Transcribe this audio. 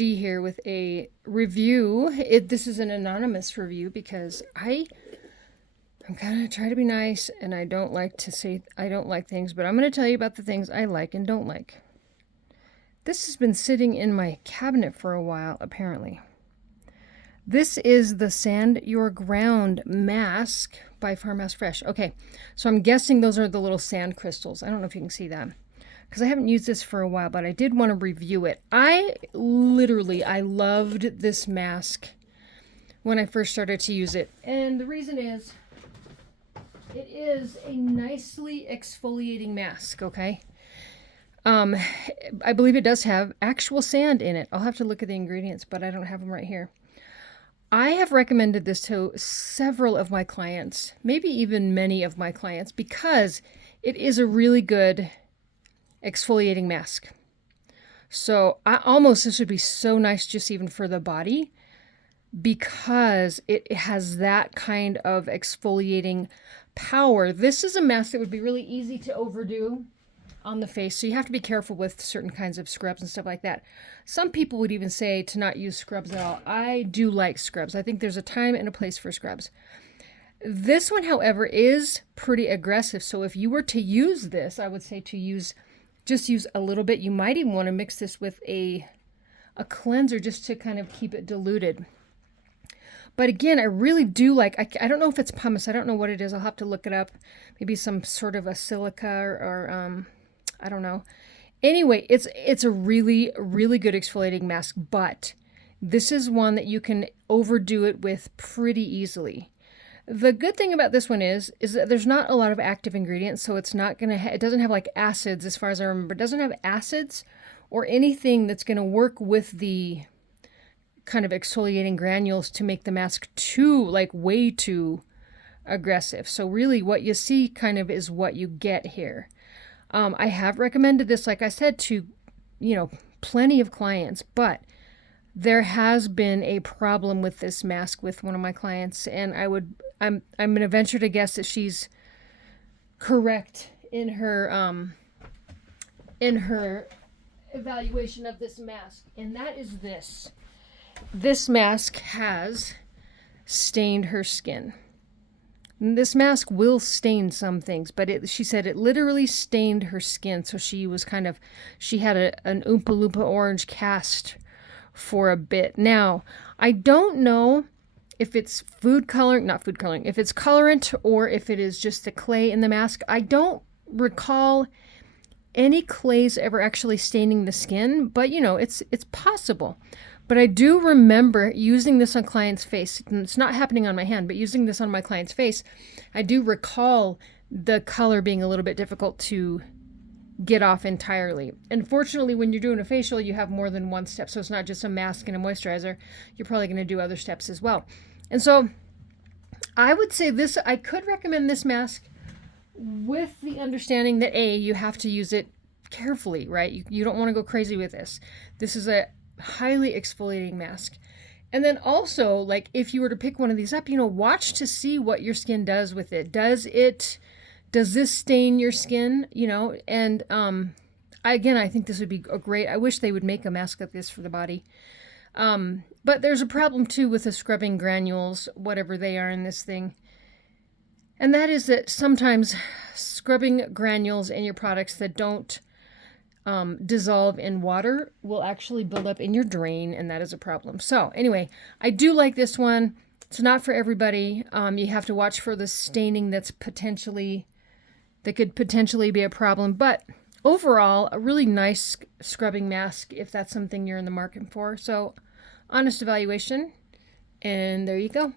HD here with a review. This is an anonymous review because I'm kind of trying to be nice and I don't like to say I don't like things, but I'm going to tell you about the things I like and don't like. This has been sitting in my cabinet for a while, apparently. This is the Sand Your Ground mask by Farmhouse Fresh. Okay, so I'm guessing those are the little sand crystals. I don't know if you can see that, because I haven't used this for a while, but I did want to review it. I loved this mask when I first started to use it. And the reason is, it is a nicely exfoliating mask, okay? I believe it does have actual sand in it. I'll have to look at the ingredients, but I don't have them right here. I have recommended this to several of my clients, maybe even many of my clients, because it is a really good exfoliating mask. So this would be so nice just even for the body, because it has that kind of exfoliating power. This is a mask that would be really easy to overdo on the face, so you have to be careful with certain kinds of scrubs and stuff like that. Some people would even say to not use scrubs at all. I do like scrubs. I think there's a time and a place for scrubs. This one, however, is pretty aggressive, so if you were to use this, I would say to just use a little bit. You might even want to mix this with a cleanser just to kind of keep it diluted. But again, I really do like, I don't know if it's pumice. I don't know what it is. I'll have to look it up. Maybe some sort of a silica or I don't know. Anyway, it's a really, really good exfoliating mask, but this is one that you can overdo it with pretty easily. The good thing about this one is that there's not a lot of active ingredients, so it's not going to, it doesn't have like acids as far as I remember. It doesn't have acids or anything that's going to work with the kind of exfoliating granules to make the mask way too aggressive. So really what you see kind of is what you get here. I have recommended this, like I said, to, plenty of clients, but there has been a problem with this mask with one of my clients, and I'm going to venture to guess that she's correct in her evaluation of this mask, and that is this. This mask has stained her skin. This mask will stain some things, but she said it literally stained her skin. So she had an Oompa Loompa orange cast for a bit. Now, I don't know if it's if it's colorant or if it is just the clay in the mask. I don't recall any clays ever actually staining the skin, but it's possible. But I do remember using this on client's face. It's not happening on my hand, but using this on my client's face, I do recall the color being a little bit difficult to get off entirely. Unfortunately, when you're doing a facial, you have more than one step. So it's not just a mask and a moisturizer. You're probably going to do other steps as well. And so I would say I could recommend this mask with the understanding that you have to use it carefully, right? You don't want to go crazy with this. This is a highly exfoliating mask. And then also, like, if you were to pick one of these up, watch to see what your skin does with it. Does this stain your skin? And I think this would be I wish they would make a mask like this for the body. But there's a problem too with the scrubbing granules, whatever they are in this thing. And that is that sometimes scrubbing granules in your products that don't dissolve in water will actually build up in your drain, and that is a problem. So anyway, I do like this one. It's not for everybody. You have to watch for the staining that could potentially be a problem, but overall, a really nice scrubbing mask if that's something you're in the market for. So honest evaluation, and there you go.